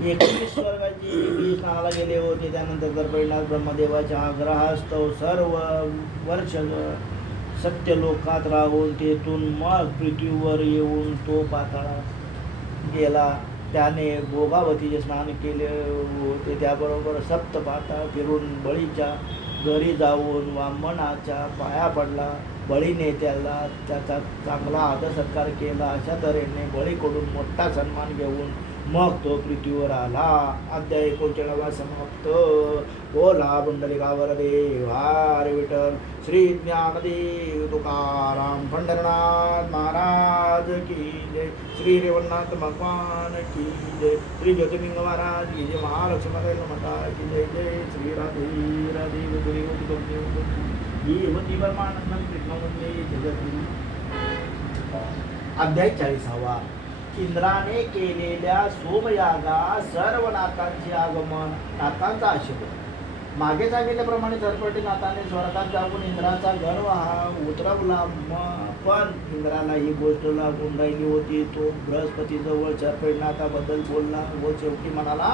एकवीस स्वर्गाची 21 नावाला गेले होते. त्यानंतर दर्पणनाथ ब्रह्मदेवाच्या आग्रहास्तव सर्व वर्ष सत्यलोकात राहून तेथून मग पृथ्वीवर येऊन तो पाताळात गेला. त्याने भोगावतीचे स्नान केले होते. त्याबरोबर सप्तपाताळ फिरून बळीच्या घरी जाऊन वामनाच्या पाया पडला. बळीने त्याचा चांगला आदर सत्कार केला. अशा तऱ्हेने बळीकडून मोठा सन्मान घेऊन मग तो पृथ्वीवर आला. अध्याय 39 समाप्त. बोला पुंडलिकावर देवारे विठ्ठल श्री ज्ञानदेव तुकाराम पंढरनाथ महाराज की जय. श्री रेवणनाथ भगवान की जय. श्री ज्योतिर्लिंग महाराज की जय. महालक्ष्मी माता की जय. जय श्री राधे राधे जगद्गुरु. अध्याय 40. इंद्राने केलेल्या सोमयागा सर्व नाथांचे आगमन. नाथांचा आशीर्वाद. मागे सांगितल्याप्रमाणे सरपटीनाथाने स्वर्गात जाऊन इंद्राचा गर्व हा उतरवला. पण इंद्राला ही गोष्ट लागून राहिली होती. तो बृहस्पतीजवळ सरपटीनाथाबद्दल बोलला व शेवटी म्हणाला,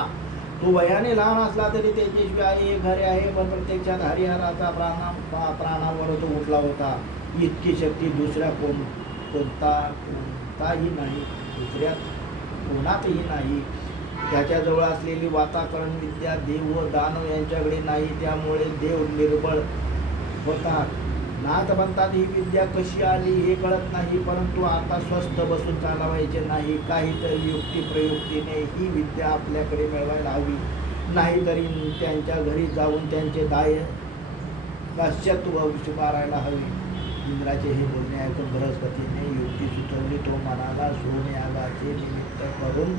तो वयाने लहान असला तरी तेजस्वी आहे, खरे आहे, पण प्रत्यक्षात हरिहराचा प्राणावर तो उठला होता. इतकी शक्ती दुसऱ्या कोणताही नाही, दुसऱ्या कोणातही नाही. त्याच्याजवळ असलेली वातावरण विद्या देव व दानव यांच्याकडे नाही. त्यामुळे देव निर्बळ होतात. नाथ म्हणतात, ही विद्या कशी आली हे कळत नाही, परंतु आता स्वस्थ बसून चालवायचे नाही. काहीतरी युक्तिप्रयुक्तीने ही विद्या आपल्याकडे मिळवायला हवी. नाहीतरी त्यांच्या घरी जाऊन त्यांचे दास्यत्व स्वीकारायला हवे. इंद्राचे हे बोलणे ऐकून बृहस्पतीने युक्ती सुचवली. तो म्हणाला, सोमयागाचे निमित्त करून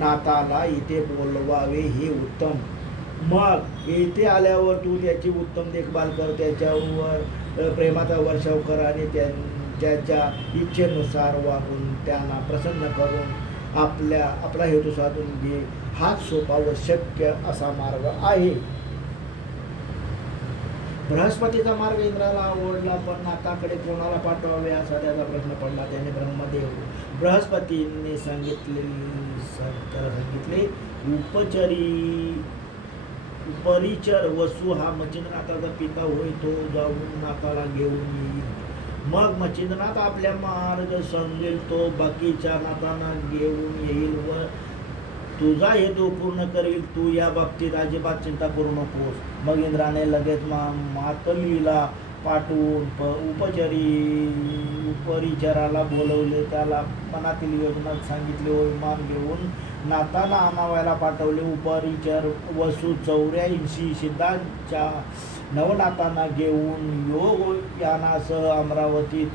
नाथाला इथे बोलवावे हे उत्तम. मग येथे आल्यावर तू त्याची उत्तम देखभाल कर, त्याच्यावर प्रेमाचा वर्षाव कर आणि त्याच्या इच्छेनुसार वागून त्यांना प्रसन्न करून आपला हेतू साधून घे. हाच सोपा व शक्य असा मार्ग आहे. बृहस्पतीचा मार्ग इंद्राला आवडला, पण नाथाकडे कोणाला पाठवावे असा त्याचा प्रश्न पडला. त्याने बृहस्पतीने सांगितले उपरिचर वसू हा मच्छिंद्रनाथाचा पिता होय, तो जाऊन नाथाला घेऊन येईल. मग मच्छिंद्रनाथ आपल्या मार्ग समजेल, तो बाकीच्या नाथांना घेऊन येईल व तुझा हेतू पूर्ण करील. तू या बाबतीत अजिबात चिंता करू नकोस. मग इंद्राने लगेच मातलीला पाठवून उपरिचराला बोलवले. त्याला मनातील योजना सांगितली व विमान घेऊन नाथाला आणावयाला पाठवले. उपरिचर वसू 84 सिद्धांच्या नवनाथांना घेऊन योगयानासह अमरावतीत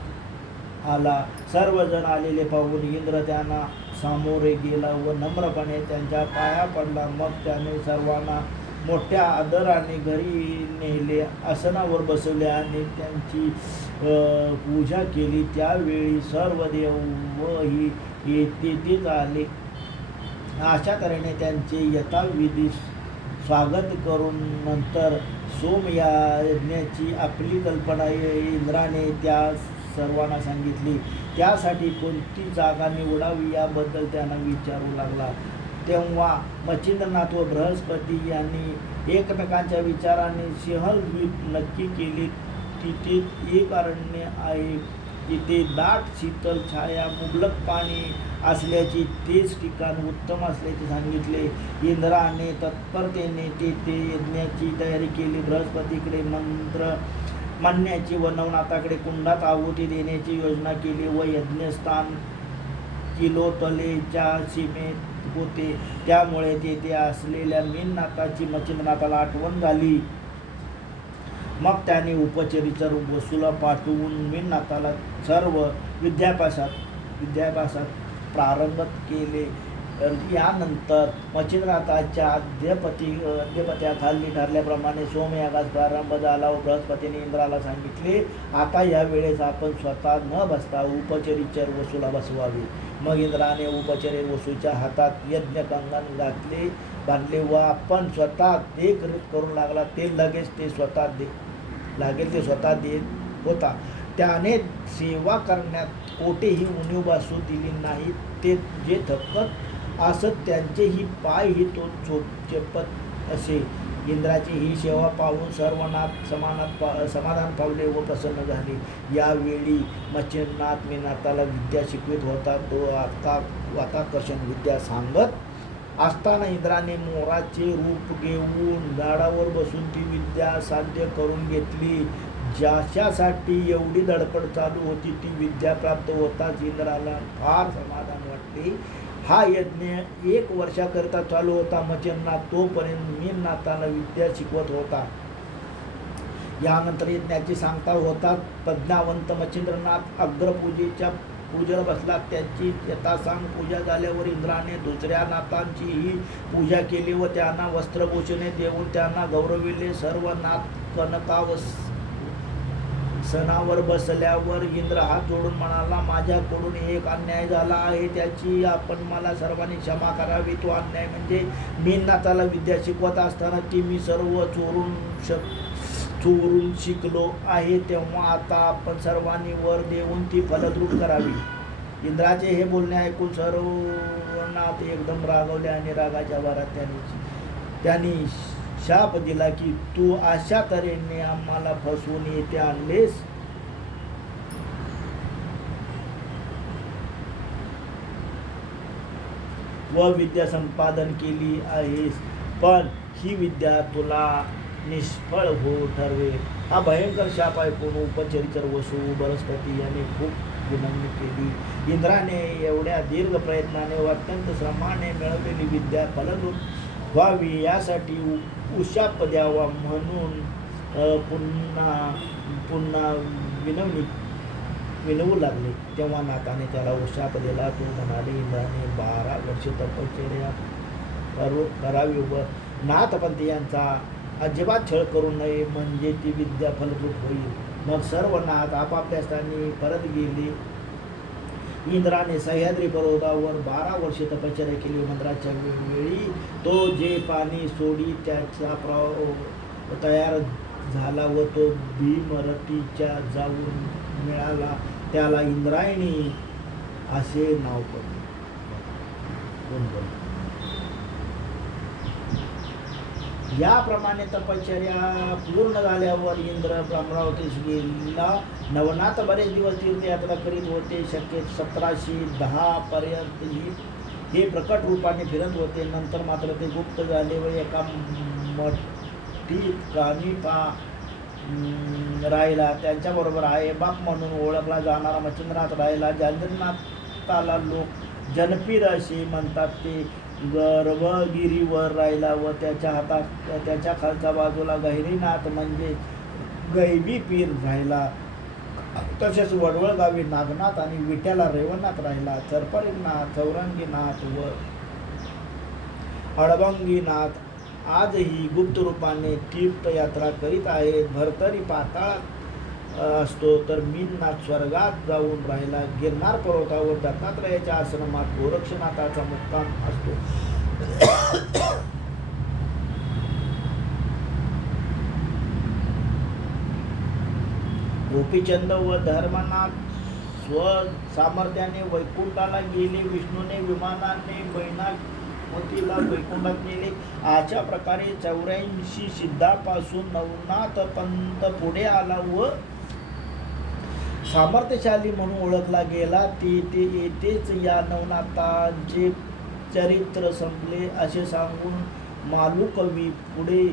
आला. सर्वजण आलेले पाहून इंद्र त्यांना सामोरे गेला व नम्रपणे त्यांच्या पाया पडला. मग त्याने सर्वांना मोठ्या आदराने घरी नेले, आसनावर बसवले आणि त्यांची पूजा केली. त्यावेळी सर्व देवही तेथेच आले. अशा तऱ्हेने त्यांचे यथाविधी स्वागत करून नंतर सोमयज्ञाची आपली कल्पना इंद्राने त्या सर्वांना सांगितली. त्यासाठी कोणती जागा निवडावी याबद्दल त्यांना विचारू लागला. तेव्हा मच्छिंद्रनाथ व बृहस्पती यांनी एकमेकांच्या विचाराने सिंहद्वीप नक्की केले. तिथे एक अरण्य आहे. तिथे दाट शीतल छाया, मुबलक पाणी असल्याची, तेच ठिकाण उत्तम असल्याचे सांगितले. इंद्राने तत्परतेने तेथे यज्ञाची तयारी केली. बृहस्पतीकडे मंत्र म्हणण्याची व नवनाथाकडे कुंडात आहुती देण्याची योजना केली व यज्ञस्थान किलोतलेच्या सीमेत होते. त्यामुळे तेथे असलेल्या मीननाथाची मच्छिंद्रनाथाला आठवण झाली. मग त्याने उपचरीचर वसूला पाठवून मीननाथाला सर्व विद्याभ्यासात प्रारंभ केले. यानंतर मच्छिंद्रनाथाच्या अध्यपत्याखाली ठरल्याप्रमाणे सोमयागास प्रारंभ झाला व बृहस्पतीने इंद्राला सांगितले, आता या वेळेस आपण स्वतः न बसता उपचरीचर वसूला बसवावे. मग इंद्राने उपचरी वसूच्या हातात यज्ञ कंगन बांधले व आपण स्वतः देखरेख करू लागला. ते लगेच ते स्वतः देत होता. त्याने सेवा करण्यात कोठेही उणीव भासू दिली नाही. ते जे थकत असं त्यांचेही पायही तो चेपत असे. इंद्राची ही सेवा पाहून सर्वनाथ समाधान पावले व प्रसन्न झाले. यावेळी मच्छिंद्रनाथ मेनाताला विद्या शिकवित होता. तो आता वाताकर्षण विद्या सांगत असताना इंद्राने मोराचे रूप घेऊन झाडावर बसून ती विद्या साध्य करून घेतली. ज्याच्यासाठी एवढी धडपड चालू होती ती विद्या प्राप्त होताच इंद्राला फार समाधान वाटले. हा यज्ञ 1 वर्षाकरिता चालू होता. मच्छिंद्रनाथ तोपर्यंत मीननाथाला विद्या शिकवत होता. यानंतर यज्ञाची सांगता होतात. प्रज्ञावंत मच्छिंद्रनाथ अग्रपूजेच्या पूजेला बसला. त्याची यथासांग पूजा झाल्यावर इंद्राने दुसऱ्या नाथांचीही पूजा केली व त्यांना वस्त्रभूषणे देऊन त्यांना गौरविले. सर्व नाथ सणावर बसल्यावर इंद्र हात जोडून म्हणाला, माझ्याकडून एक अन्याय झाला आहे, त्याची आपण मला सर्वांनी क्षमा करावी. तो अन्याय म्हणजे मीननाथाला विद्या शिकवत असताना ती मी सर्व चोरून शिकलो आहे. तेव्हा आता आपण सर्वांनी वर देऊन ती फलद्रूप करावी. इंद्राचे हे बोलणे ऐकून सर्व नाथ एकदम रागवले आणि रागाच्या भरात त्यांनी शाप दिला की तू अशा तऱ्हेने आम्हाला फसवून येथे आणलेस. व विद्या संपादन केली आहेस, पण ही विद्या तुला निष्फळ हो ठरवे. हा भयंकर शाप ऐकून उपचरित्र वसू बृहस्पती यांनी खूप विनंती केली. इंद्राने एवढ्या दीर्घ प्रयत्नाने व अत्यंत श्रमाने मिळवलेली विद्या फलरूप व्हावी यासाठी उशाप द्यावा म्हणून पुन्हा विनवू लागले. तेव्हा नाथाने त्याला उशाप दिला. तो म्हणाले, इंद्राने 12 वर्ष तपश्चर्या करावी व नाथपंथी यांचा अजिबात छळ करू नये, म्हणजे ती विद्या फलरूप होईल. मग सर्व नाथ आपापल्या स्थानी परत गेले. इंद्राने सह्याद्री पर्वतावर 12 वर्षे तपश्चर्या केली. मंत्राच्या वेळी तो जे पाणी सोडी त्याचा तयार झाला व तो भीमरतीच्या जाऊन मिळाला, त्याला इंद्रायणी असे नाव पडले. याप्रमाणे तपश्चर्या पूर्ण झाल्यावर इंद्र अमरावतीस गेला. नवनाथ बरेच दिवस तीर्थयात्रा करीत होते. शक्य 1710 पर्यंत हे प्रकट रूपाने फिरत होते. नंतर मात्र ते गुप्त झाले व एका मठीत कानिपा राहिला. त्यांच्याबरोबर आहे बाप म्हणून ओळखला जाणारा मच्छिंद्रनाथ राहिला. जालंधरनाथाला लोक जनपीर असे म्हणतात. ते गर्भगिरीवर राहिला व त्याच्या खालच्या बाजूला गहिरीनाथ म्हणजे गैबी पीर राहिला. तसेच वडवळ गावी नागनाथ आणि विट्याला रेवणनाथ राहिला. चरपरीनाथ, चौरंगीनाथ व अडबंगीनाथ आजही गुप्त रूपाने तीर्थयात्रा करीत आहेत. भरतरी पाताळात असतो तर मीननाथ स्वर्गात जाऊन राहिला. गिरनार पर्वतावर दत्तात्रयाच्या आश्रमात गोरक्षनाथाचा मुक्काम असतो. गोपीचंद व धर्मनाथ सामर्थ्याने वैकुंठाला गेले. विष्णूने विमानाने बैनावतीला वैकुंठात नेले. अशा प्रकारे 84 सिद्धापासून नवनाथ पंत पुढे आला व सामर्थ्यशाली म्हणून ओळखला गेला. येथेच या नवनाथांचे चरित्र संपले असे सांगून मालुकवी पुढे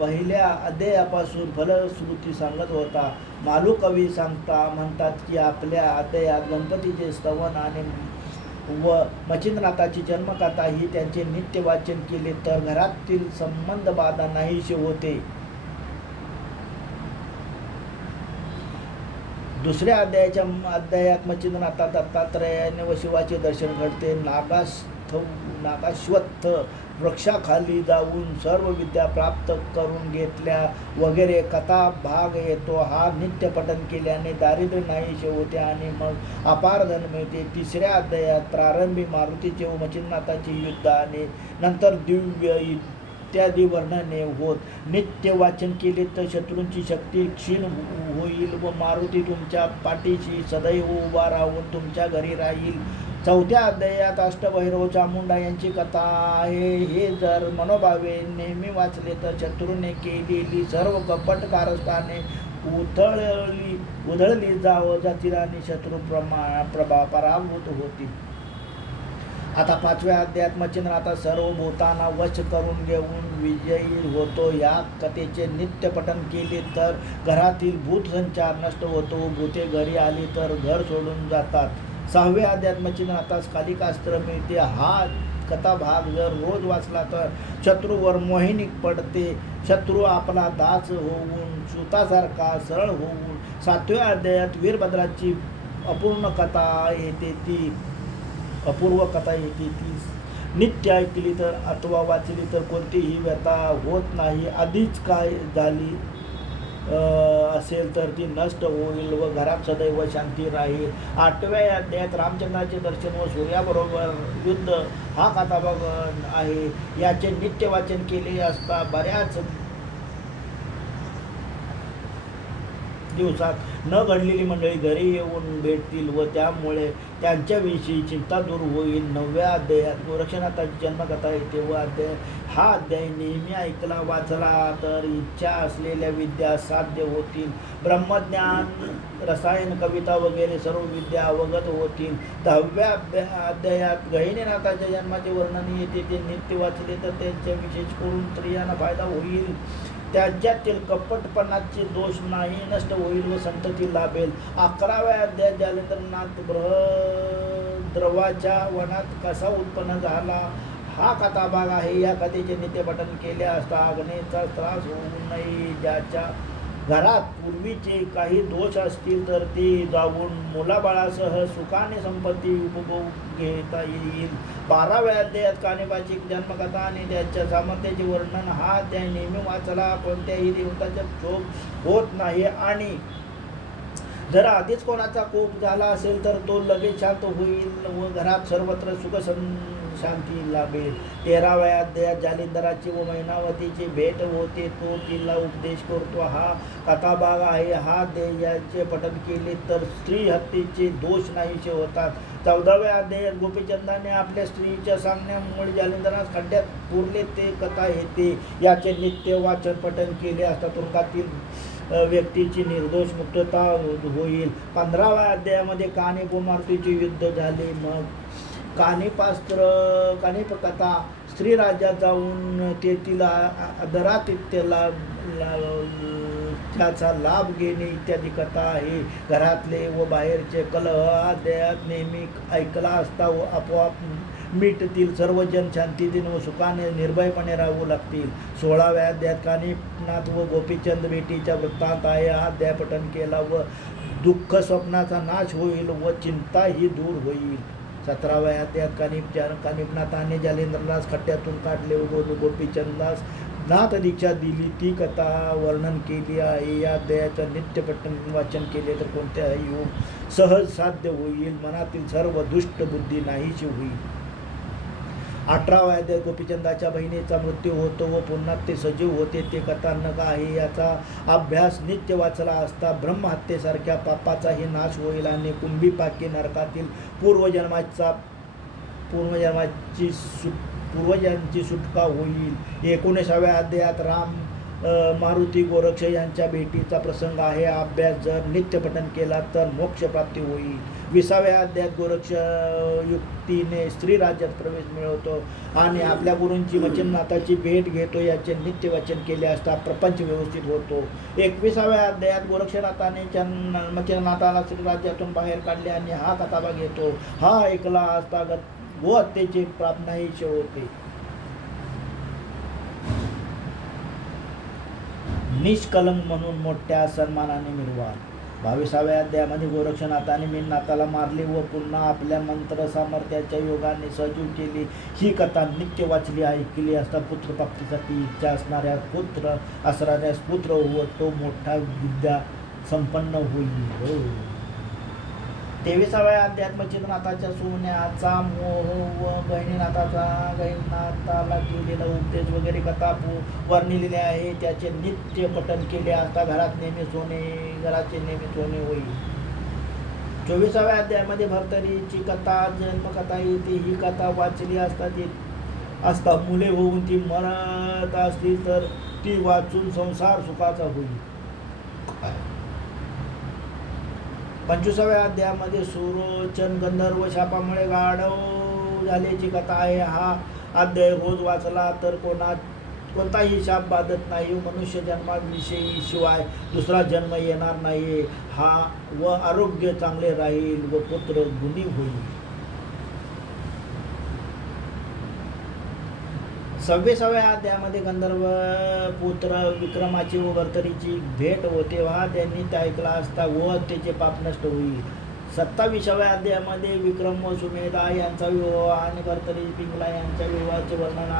पहिल्या अध्यायापासून फलश्रुती सांगत होता. मालुकवी म्हणतात की आपल्या अध्यायात गणपतीचे स्तवन आणि व मच्छिंद्रनाथाची जन्मकथा ही त्यांचे नित्य वाचन केले तर घरातील संबंध बाधा नाहीसे होते. दुसऱ्या अध्यायात मच्छिंद्रनाथ दत्तात्रयाने व शिवाचे दर्शन घडते. नागाश्वत्थ वृक्षाखाली जाऊन सर्व विद्या प्राप्त करून घेतल्या वगैरे कथा भाग येतो. हा नित्य पठन केल्याने दारिद्र्य नाहीसे होते आणि मग अपार धन मिळते. तिसऱ्या अध्यायात प्रारंभी मारुतीचे व मच्छिंद्रनाथाचे युद्ध आणि नंतर दिव्य इत्यादी वर्णने होत. नित्य वाचन केले तर शत्रूंची शक्ती क्षीण होईल व मारुती तुमच्या पाठीशी सदैव उभा राहून तुमच्या घरी राहील चौथ्या अध्यायात अष्टभैरव चामुंडा यांची कथा आहे. हे जर मनोभावे नेहमी वाचले तर शत्रूने केलेली सर्व कपट कारस्थाने उधळली जातील आणि शत्रू पराभूत होतील. आता 5व्या अध्यायात मच्छिंद्रनाथ सर्व भूतांना वश करून घेऊन विजयी होतो. या कथेचे नित्य पठण केले तर घरातील भूत संचार नष्ट होतो. भूते घरी आली तर घर सोडून जातात. 6व्या अध्यायात मच्छिंद्रनाथास कालिकास्त्र मिळते. हा कथा भाग जर रोज वाचला तर शत्रूवर मोहिनी पडते. शत्रू आपला दास होऊन सुतासारखा सरळ होऊन 7व्या अध्यायात वीरभद्राची अपूर्व कथा येते. ती नित्य ऐकली तर अथवा वाचली तर कोणतीही व्यथा होत नाही. आधीच काय झाली असेल तर ती नष्ट होईल व घरात सदैव शांती राहील. 8व्या अध्यायात रामचंद्राचे दर्शन व सूर्याबरोबर युद्ध हा कथाभाग आहे. याचे नित्य वाचन केले असता बऱ्याच दिवसात न घडलेली मंडळी घरी येऊन भेटतील व त्यामुळे त्यांच्याविषयी चिंता दूर होईल. 9व्या अध्यायात गोरक्षनाथाची जन्मकथा येते व हा अध्याय नेहमी ऐकला वाचला तर इच्छा असलेल्या विद्या साध्य होतील. ब्रह्मज्ञान, रसायन, कविता वगैरे सर्व विद्या अवगत होतील. 10व्या अध्यायात गहिनीनाथाच्या जन्माचे वर्णन येते. ते नित्य वाचले तर त्यांच्या विशेष करून स्त्रियांना फायदा होईल. त्याच्यातील कपटपणाचे दोष नाही नष्ट होईल व संतती लाभेल. 11व्या अध्यायात जालेंद्रनाथ बृहद्रवाच्या वनात कसा उत्पन्न झाला हा कथाभाग आहे. या कथेचे नित्यपठन केले असता अग्नीचा त्रास होऊ नये. ज्याच्या घरात पूर्वीचे काही दोष असतील तर ते जाऊन मुलाबाळासह सुखाने संपत्ती उपभोग घेता येईल. 12व्या अध्यायात कानिपाची जन्मकथा आणि त्याच्या सामर्थ्याचे वर्णन. हा अध्याय नेहमी वाचला कोणत्याही देवताचा शोक होत नाही आणि जर आधीच कोणाचा कोप झाला असेल तर तो लगेच शांत होईल व घरात सर्वत्र सुख शांती लाभेल. 13व्या अध्यायात जालिंदराची व मैनावतीची भेट होते. तो तिला उपदेश करतो. हा कथाभाग आहे. हा अध्यायाचे पठण केले तर स्त्री हत्येचे दोष नाहीसे होतात. 14व्या अध्यायात गोपीचंदाने आपल्या स्त्रीच्या सांगण्यामुळे जालिंदरास खड्ड्यात पुरले ते कथा येते. याचे नित्य वाचन पठण केले असता तुरुंगातील व्यक्तीची निर्दोष मुक्तता होईल. 15व्या अध्यायामध्ये कानिपमार्तीचे युद्ध झाले. मग कानिपकथा स्त्री राज्यात जाऊन तेथील आदरातिथ्याला त्याचा लाभ घेणे इत्यादी कथा आहे. घरातले व बाहेरचे कलह अध्यायात नेहमी ऐकला असता व आपोआप मिटतील. सर्वजण शांतीने व सुखाने निर्भयपणे राहू लागतील. 16व्या अध्यायात कानिपनाथ व गोपीचंद भेटीचा वृत्तांत आहे. हा अध्याय पठन केला व दुःख स्वप्नाचा नाश होईल व चिंताही दूर होईल. 17व्या अध्यायात कानिपनाथाने जालिंदरास खड्ड्यातून काढले व गोपीचंदास नाथ दीक्षा दिली ती कथा वर्णन केली आहे. या अध्यायाचा नित्य पठण वाचन केले तर कोणत्याही योग सहज साध्य होईल. मनातील सर्व दुष्ट बुद्धी नाहीशी होईल. 18व्या अध्यायात गोपीचंदाच्या बहिणीचा मृत्यू होतो व पुन्हा ते सजीव होते ते कथानक आहे. याचा अभ्यास नित्य वाचला असता ब्रह्महत्येसारख्या पापाचाही नाश होईल आणि कुंभीपाकी नरकातील पूर्वजांची सुटका होईल. 19व्या अध्यायात राम मारुती गोरक्ष यांच्या भेटीचा प्रसंग आहे. अभ्यास जर नित्य पठन केला तर मोक्ष प्राप्ती होईल. 20व्या अध्यायात गोरक्ष युक्तीने स्त्री राज्यात प्रवेश मिळवतो आणि आपल्या गुरूंची मच्छिंद्रनाथाची भेट घेतो. याचे नित्य वाचन केले असता प्रपंच व्यवस्थित होतो. 21व्या अध्यायात गोरक्षनाथाने मच्छिंद्रनाथाला स्त्री राज्यातून बाहेर काढले आणि हा कथाभाग येतो. हा ऐकला असता व हत्येचे प्राप नाहीसे होते. निष्कलंक म्हणून मोठ्या सन्मानाने मिरवाल. 22व्या अध्यायामध्ये गोरक्षनाथाने मीननाथाला मारले व पुन्हा आपल्या मंत्र सामर्थ्याच्या योगाने सजीव केले. ही कथा नित्य वाचली ऐकली असता पुत्रप्राप्तीसाठी इच्छा असणाऱ्यास पुत्र व तो मोठा विद्या संपन्न होईल. 23व्या अध्यायात मच्छिंद्रनाथाच्या सोन्याचा मोह व गहिनीनाथाला केलेला उपदेश वगैरे कथा वर्णिलेली आहे. त्याचे नित्य पठन केले असता घराचे नेहमी सोने होईल. 24व्या अध्यायामध्ये भरतरीची कथा जन्मकथा येते. ही कथा वाचली असता मुले होऊन ती मरत असतील तर ती वाचून संसार सुखाचा होईल. 25व्या अध्यायामध्ये सुरोचन गंधर्व शापामुळे गाढव झाल्याची कथा आहे. हा अध्याय रोज वाचला तर कोणताही शाप बाधत नाही. मनुष्य जन्माविषयी शिवाय दुसरा जन्म येणार नाही व आरोग्य चांगले राहील व पुत्र गुणी होईल. 26व्या अध्यायामध्ये गंधर्व पुत्र विक्रमाची व भरतरीची भेट होते. तेव्हा त्यांनी ते ऐकला असता व त्याचे पाप नष्ट होईल. 27व्या अध्यायामध्ये विक्रम व सुमेधा यांचा विवाह आणि भरतरी पिंगला यांच्या विवाहाचे वर्णन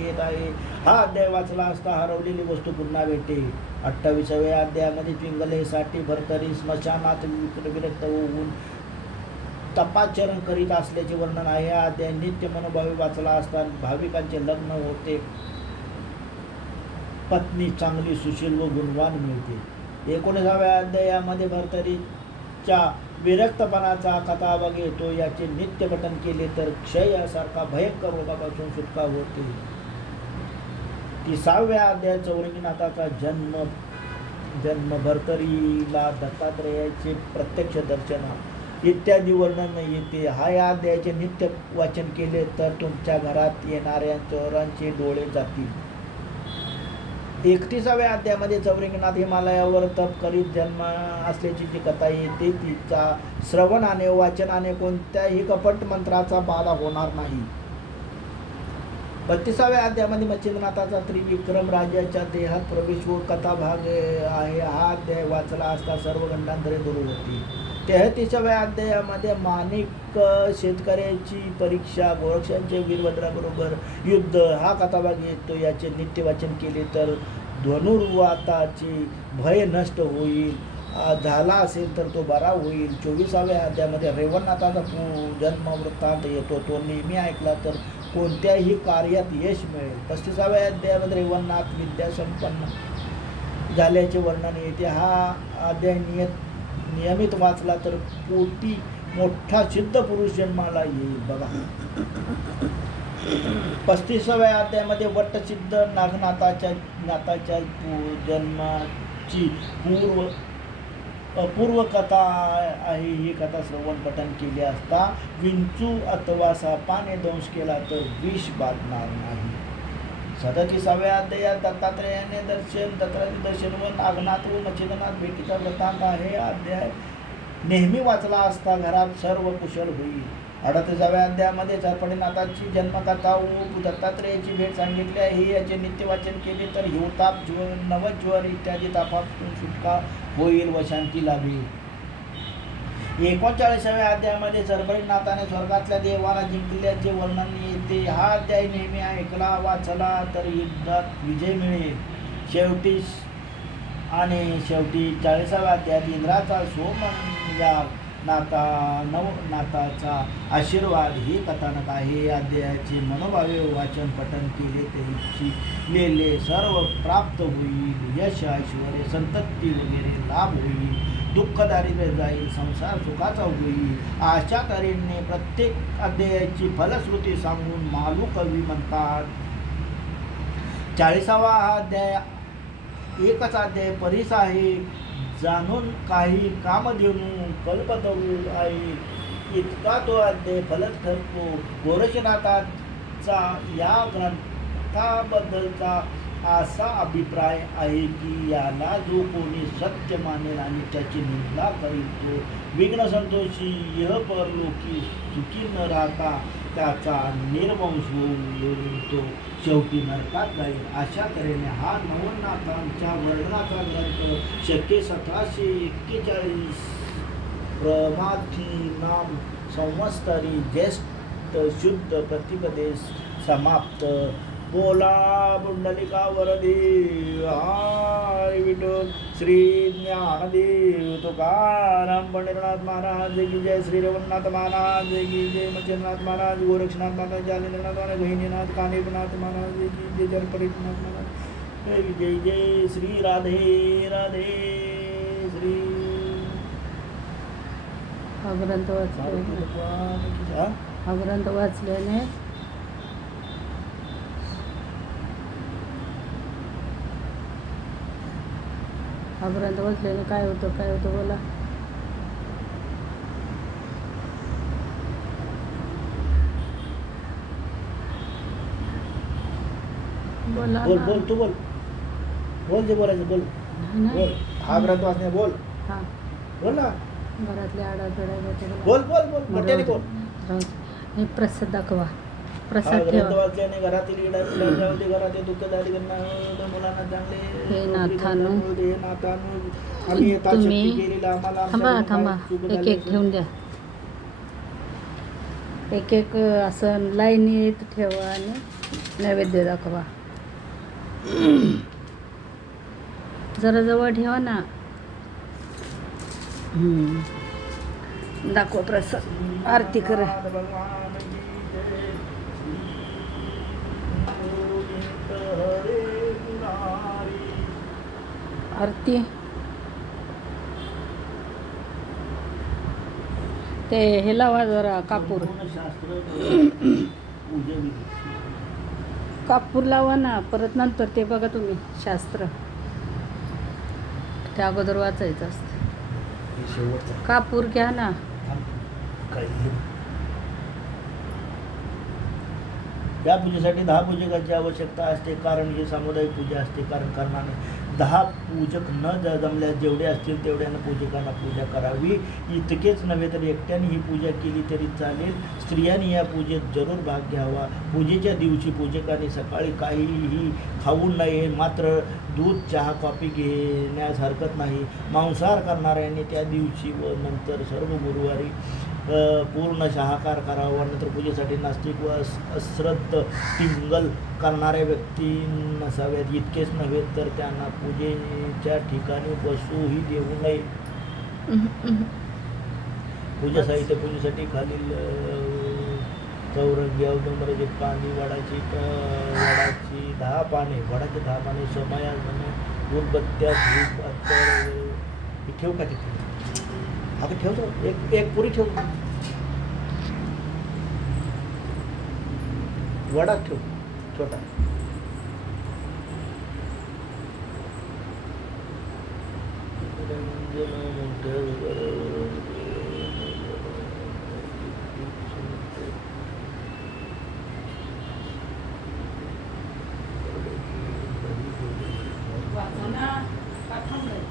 येत आहे. हा अध्याय वाचला असता हरवलेली वस्तू पुन्हा भेटे. 28व्या अध्यायामध्ये पिंगलेसाठी भरतरी स्मशानात विरक्त होऊन तपाचरण करीत असल्याचे वर्णन आहे. हा अध्याय नित्य मनोभावी वाचला असता भाविकांचे लग्न होते, पत्नी चांगली सुशील व गुणवान मिळते. 19व्या अध्यायामध्ये भरतरीच्या विरक्तपणाचा कथाभाग येतो. याचे नित्य पठण केले तर क्षय यासारखा भयंकर रोगापासून सुटका होते. 30व्या अध्याय चौरंगीनाथाचा जन्म भरतरीला दत्तात्रेयाचे प्रत्यक्ष दर्शन इत्यादी वर्णन येते. या अध्यायाचे नित्य वाचन केले तर तुमच्या घरात येणाऱ्या चोरांचे डोळे जातील. 31व्या अध्यायामध्ये चौरंगीनाथ हिमालयावर तप करीत जन्म असल्याची जी कथा येते. तिचा श्रवणाने वाचनाने कोणत्याही कपट मंत्राचा बाधा होणार नाही. 32व्या अध्यायामध्ये मच्छिंद्रनाथाचा त्रिविक्रम राजाच्या देहात प्रवेश व कथा भाग आहे. हा अध्याय वाचला असता सर्व गंडांतरे दूर होती. 33व्या अध्यायामध्ये माणिक शेतकऱ्याची परीक्षा, गोरक्षांचे वीरभद्राबरोबर युद्ध हा कथाभाग येतो. याचे नित्य वाचन केले तर धनुर्वाताची भय नष्ट होईल. झाला असेल तर तो बरा होईल. 24व्या अध्यायामध्ये रेवणनाथाचा जन्म वृत्तांत येतो. तो नेहमी ऐकला तर कोणत्याही कार्यात यश मिळेल. 35व्या अध्यायामध्ये रेवणनाथ विद्यासंपन्न झाल्याचे वर्णन येते. हा अध्याय नियमित वाचला तर कोटी मोठा सिद्ध पुरुष जन्माला येईल. बघा 35व्या अध्यायामध्ये वटसिद्ध नागनाथाच्या जन्माची अपूर्व कथा आहे. ही कथा श्रवण पठण केली असता विंचू अथवा सापाने दंश केला तर विष बाधणार नाही. 37व्या अध्यायात दत्तात्रेयाने दत्तात्रेय व नागनाथ व मच्छिंद्रनाथ भेटीचा वृत्तांत आहे. अध्याय नेहमी वाचला असता घरात सर्व कुशल होईल. 38व्या अध्यायामध्ये सर्पणीनाथाची जन्मकथा व दत्तात्रेयाची भेट सांगितली आहे. याचे नित्य वाचन केले तर हिवताप, नवज्वर इत्यादी तापातून सुटका होईल व शांती लाभेल. 39व्या अध्यायामध्ये सर्पणीनाथाने स्वर्गातल्या देवाला जिंकल्याचे वर्णन येते. हा अध्याय नेहमी ऐकला वाचला तर युद्धात विजय मिळेल. शेवटी 40व्या अध्यायात इंद्राचा नवनाथाचा आशीर्वाद ही कथानक आहे. अध्यायाचे मनोभावे वाचन पठण केले तरी लेले सर्व प्राप्त होईल. यश, ऐश्वर्य, संतती वगैरे लाभ होईल. दुःख दारिद्र्य जाईल. संसार सुखाचा होईल. अशा तऱ्हेने प्रत्येक अध्यायाची फलश्रुती सांगून मालू कवी म्हणतात. 40वा अध्याय एकच अध्याय परीस आहे. जाणून काही कामधेनू कल्पतरू आहे. इतका तो अध्याय फलत ठरतो. गोरक्षनाथाचा या ग्रंथाबद्दलचा असा अभिप्राय आहे की याला जो कोणी सत्य मानेल आणि त्याची निंदा करील तो विघ्न संतोषी यह परलोकी सुखी न राहता त्याचा निर्वंश होऊन तो शेवटी नरकात जाईल. अशा तऱ्हेने हा नवनाथांच्या वर्णनाचा ग्रंथ शके 1741 प्रमाथी नाम संवत्सरी ज्येष्ठ शुद्ध प्रतिपदेस समाप्त. बोला पुंडलिका वरदे हाय विठ्ठल. श्री ज्ञानदेव तुकाराम पंढरीनाथ महाराज की जय. श्री रवणनाथ महाराज की जय. मच्छिंद्रनाथ महाराज, गोरक्षनाथ महाराज, जालेंद्रनाथ महाराज, गहिनीनाथ कानिपनाथ महाराज की जय. जलपरीनाथ महाराज जय जय. श्री राधे राधे. श्री हा ग्रंथ वाचल्याने हा? हा ग्रंथ वाचल्याने हा ग्रंथ वाचल्याने काय होतं बोला. बोला बोल ना. बोल तू बोल बोल जे बोलायचं बोल नाही. बोल. हा ग्रंथ वाचणे बोल हा बोल ना. घरातले आडापिडा बोल बोल बोल मोठ्याने बोल. हे प्रसाद दाखवा, हा प्रसाद ग्रंथ ठेवा. वाचल्याने घरातील इडापिडा जाऊदे, घरातील दुःख झाली मुलांना चांगले हे नोकरी नाथानो, धंदा मिळू दे. हे नाथानो, आम्ही यथाशक्ती तुम्ही केलेलं आम्हाला थांबा आमच्याकडून काय चूक एक झाली एक असेल. ठेवून द्या. एक एक असं लाईनीत ठेवा आणि नैवेद्य दाखवा. जरा जवळ ठेवा ना. दाखवा प्रसाद. आरती करा. भगवान की जय. गोविंद हरे मुरारी. आरती ते हे लावा जरा कापूर. शास्त्र पूजन कापूर लावा ना. परत नंतर ते बघा तुम्ही शास्त्र त्या अगोदर वाचायचं असतं. शेवटचा कापूर घ्या ना. काही या पूजेसाठी 10 पूजकांची आवश्यकता असते, कारण ही सामुदायिक पूजा असते. कारण कारणाने 10 पूजक न जमल्यास जेवढे असतील तेवढ्यानं पूजकांना पूजा करावी. इतकेच नव्हे तर एकट्याने ही पूजा केली तरी चालेल. स्त्रियांनी या पूजेत जरूर भाग घ्यावा. पूजेच्या दिवशी पूजकांनी सकाळी काहीही खाऊ नये, मात्र दूध, चहा, कॉफी घेण्यास हरकत नाही. मांसाहार करणाऱ्यांनी त्या दिवशी व नंतर सर्व गुरुवारी पूर्ण शाकाहार करावा. नंतर पूजेसाठी नास्तिक व अश्रद्ध टिंगल करणाऱ्या व्यक्ती नसाव्यात. इतकेच नव्हे तर त्यांना पूजेच्या ठिकाणी बसूही देऊ नये. पूजा साहित्य पूजेसाठी खालील चौरंगी, औदुंबराची पाने, वडाची 10 पाने, वडाची 10 पाने, समयाने उदबत्त्या, धूप, अत्तर. हे ठेव का तिथे? आता ठेवतो एक पुरी ठेव. वडा ठेव छोटा.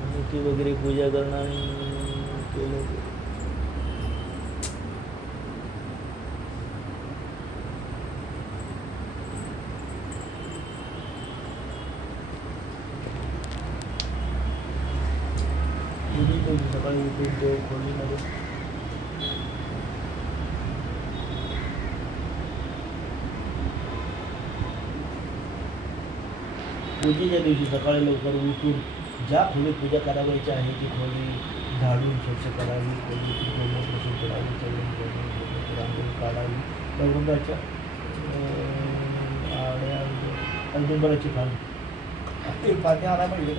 मूर्ती वगैरे पूजा करणार केलं. सकाळी उठून देव खोलीमध्ये पूजेच्या दिवशी सकाळी लवकर उठून ज्या खोलीत पूजा करावायची आहे ती खोली झाडून स्वच्छ करावी. खोलीची गोमूत्र पुसून करावी. चौरंगी रांगोळी काढावी. चौरंगाच्या आड्या औदुंबराची पाने पाने आला पाहिजे.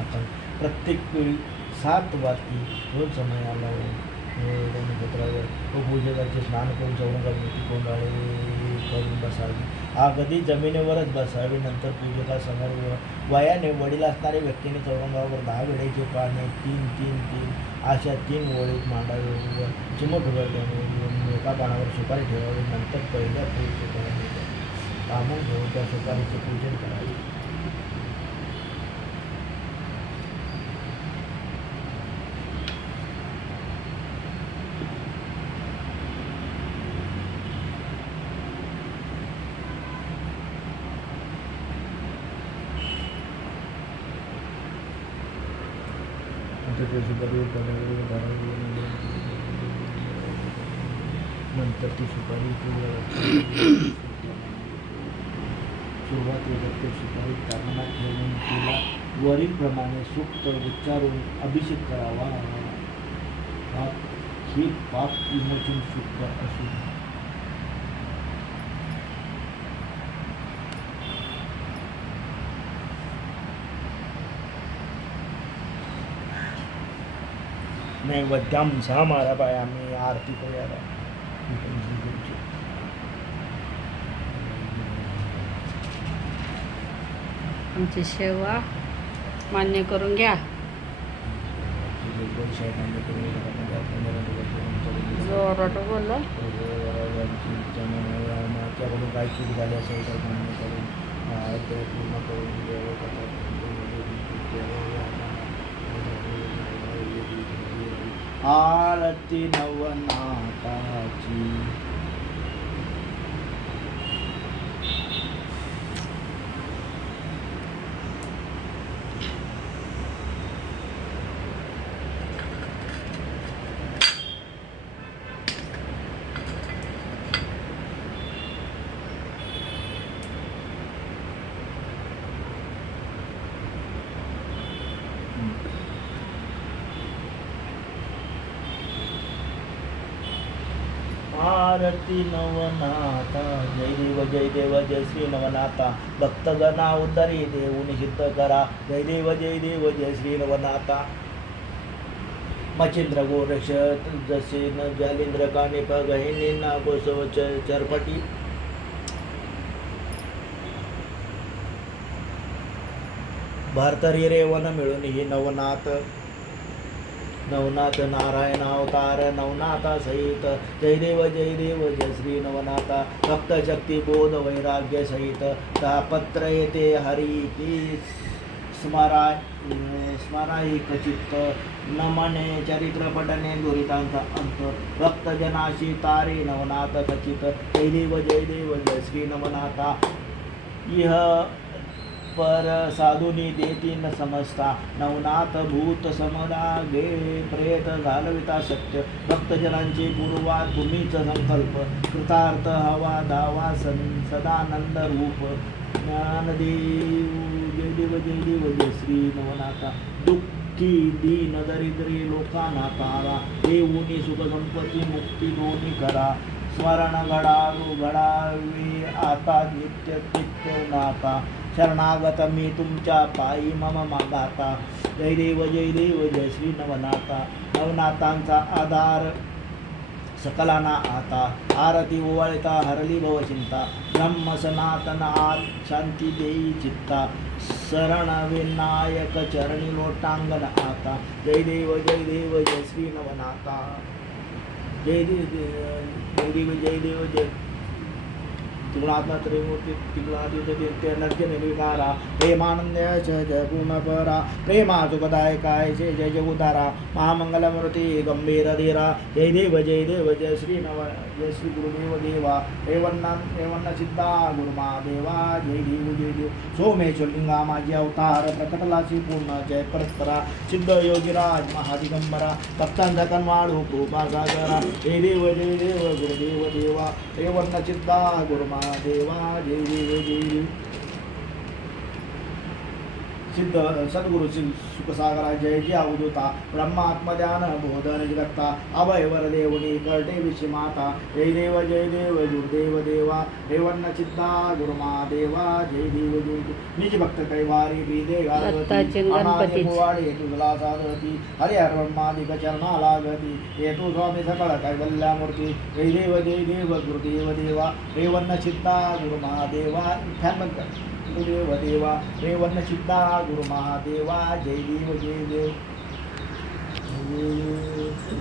आपण प्रत्येक वेळी 7 वाती रोज समयाला पत्रावर व पूजकाचे स्नान करून चौरंगाभोवती कोंडाळे करून बसावी. अगदी जमिनीवरच बसावी. नंतर पूजकासमोर वयाने वडील असणाऱ्या व्यक्तीने चौरंगावर 10 वेळेचे पाने 3-3-3 अशा 3 ओळीत मांडावे व चिमट उघडल्याने एका पानावर सुपारी ठेवावी. नंतर पहिल्या पूजकाने कामून घेऊन त्या सुपारीचे पूजन करावे. नंतर ती सुपारी सुरुवातीला ते सुपारी कानात ठेवून तिला वरील प्रमाणे सूक्त उच्चारून अभिषेक करावा. हे पाप विमोचन सूक्त असून नैवेद्यम समर्पयामि आरती करूया आमची सेवा मान्य करून घ्या. जोरात बोला. त्याकडून काय चूक झाली असेल तर मान्य करून ते पूर्ण करून आरती नवनाथाची. आरती नवनाथा. जय देव जय श्री नवनाथा. भक्तगणा उद्धारी देऊन सिद्ध करा. जय देव जय श्री नवनाथा. मचिंद्र गोरक्ष जसे न जालिंद्र काने पगहिनी ना गोसव चरपटी. भारतरी रेवन मिळून ही नवनाथ. नवनाथ नारायण अवतार नवनाथा सहित. जय देव जय श्री नवनाथा. भक्त शक्ती बोध वैराग्य सहित. पत्र येते हरी की स्मराई चित्त. नमने चरित्र पठने दुरितांचा अंत. भक्तजनाशी तारे नवनाथ खचित. जय देव जय श्री नवनाथा. इह पर साधुनी देती न समजता. नवनाथ भूत समरागे प्रेत घालविता सत्य. भक्तजनांचे पूर्वात भूमीच संकल्प. कृतार्थ हवा धावा सदानंद रूप. ज्ञानदेव जय जय श्री नवनाथा. दुःखी दीन दरिद्री लोकांना तारा. देऊनी सुख संपत्ती मुक्ती दोन्ही करा. स्मरण घडावे आता नित्य नाथा. शरणागत मी तुमच्या पायी मम मागाता. जय देव जय श्री नवनाथा. नवनाथांचा आधार सकलाना आता. आरती ओवाळता हरली भवचिंता. ब्रह्म सनातन आत शांती देई चित्ता. शरण विनायक चरणी लोटांगण आता. जय देव जय श्री नवनाथा. जय देव जय त्रिगुणात्मा त्रिमूर्ति त्रिगुणातीत नर्जन निर्विकारा. प्रेमानंद जय पूर्णपरा. प्रेमा सुखदायकाय जय जय उदारा. महामंगलमूर्ती गंभीर धीरा. जय देव जय श्री गुरुदेव देवा. रेवण्ण सिद्धा गुरुमादेवा. जय देव सोमेश्वरलिंगा माझी अवतार. प्रकटलाची पूर्ण जय परस्परा. सिद्ध योगीराज महादिगंबरा. भक्तांचा कनवाळू कृपा सागरा. जय देव गुरुदेव देवा. रेवण्ण सिद्धा गुरुमा देवा. जय देव सिद्ध सद्गुरु सुखसागरा. जय जय अवधूता. ब्रह्मात्मध्यान बोधन जगत्ता. अभय वर देवनी कर्टे विषी माता. जय देव गुरुदेव देवा. रेवण्ण सिद्धा गुरुमा देवा. जय देव निज भक्त कैवारी विदे गारवती. पुवाडी तुझला साधवती. हरिहर ब्रह्मादिक चरणा लागती. हेतु स्वामी सकळ कैवल्यामूर्ती. जय देव गुरुदेव देवा. रेवण्ण सिद्धा गुरुमा देवा. गुरुदेव देवा. रेवण्ण सिद्धा गुरु महादेवा. जय देव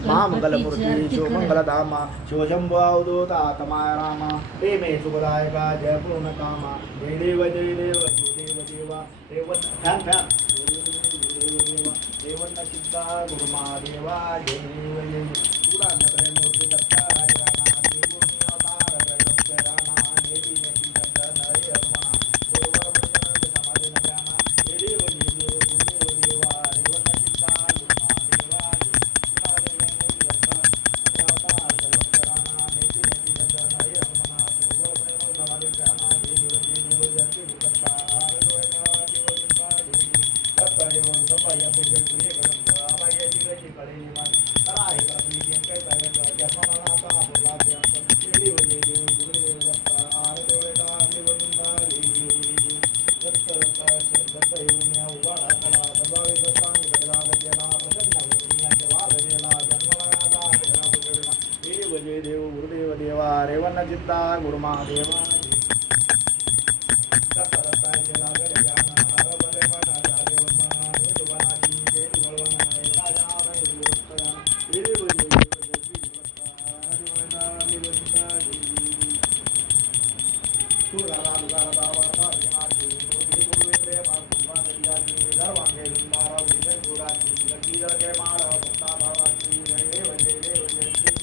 महामंगलमूर्ती शिवमंगलधामा. शिवशंभो अवधूता तमाय रामा. प्रेमे सुखदायका जय पूर्ण कामा. जय देव गुरुदेव देवा. रेवण्ण सिद्धा गुरु महादेवा. जय देव मूर्ती दत्ता राजराणा. देवोनी अवतार प्रगटराणा. नेती नेती शब्द नरे हनुमा. गोविंदा गुरुमादेवा दत्ताय लागले ज्ञान हार बरे मना जागे मना निरुवनाची देव वळवना राजा राय गुरुस्तया देव देव हरिवंदा निवंदा सुराला दुराला वार्ता विनाची गुरुवे गुरुवे प्रेमा कुंभारियाची सर्वांगे सुंदर विजय गुराची लकी जगे माळ भक्ता भावाची जय देव जय देव जय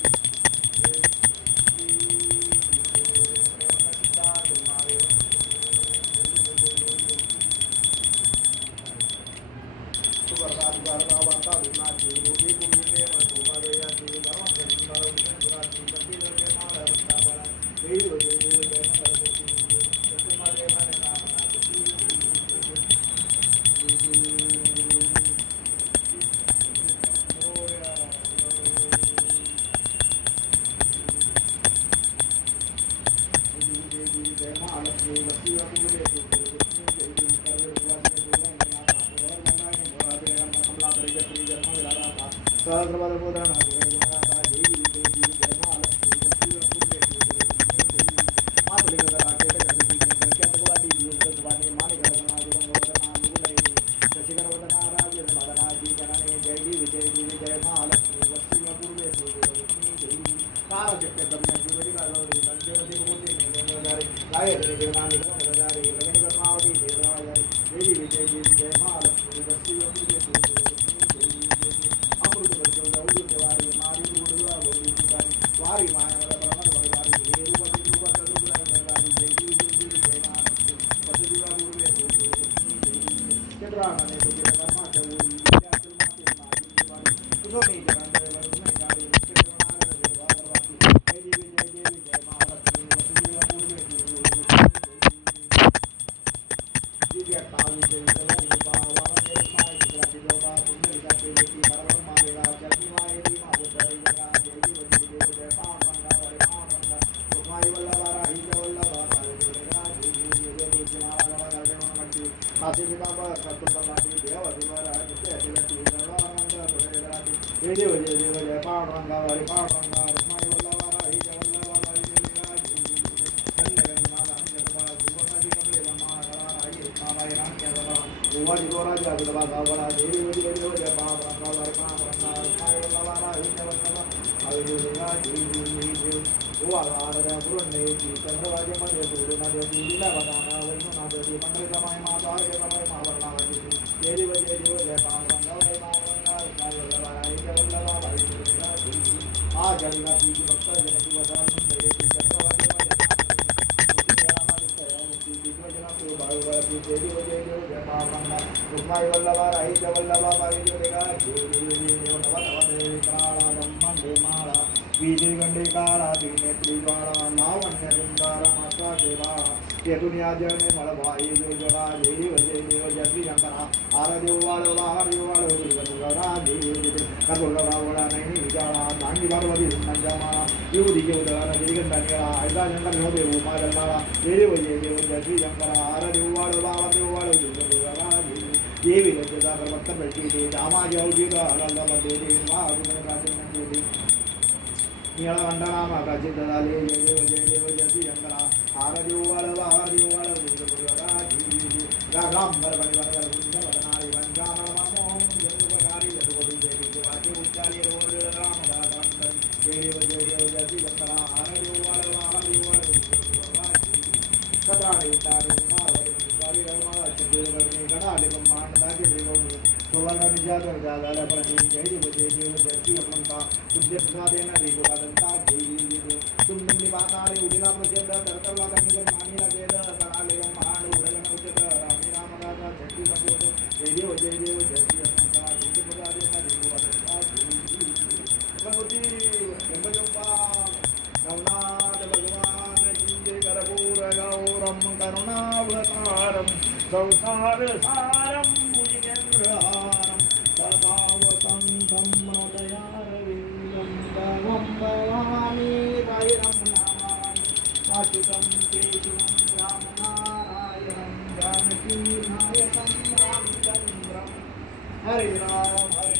Hare Ram, Ram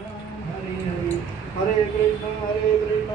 Ram, Hare Hare, Hare Krishna, Hare Krishna.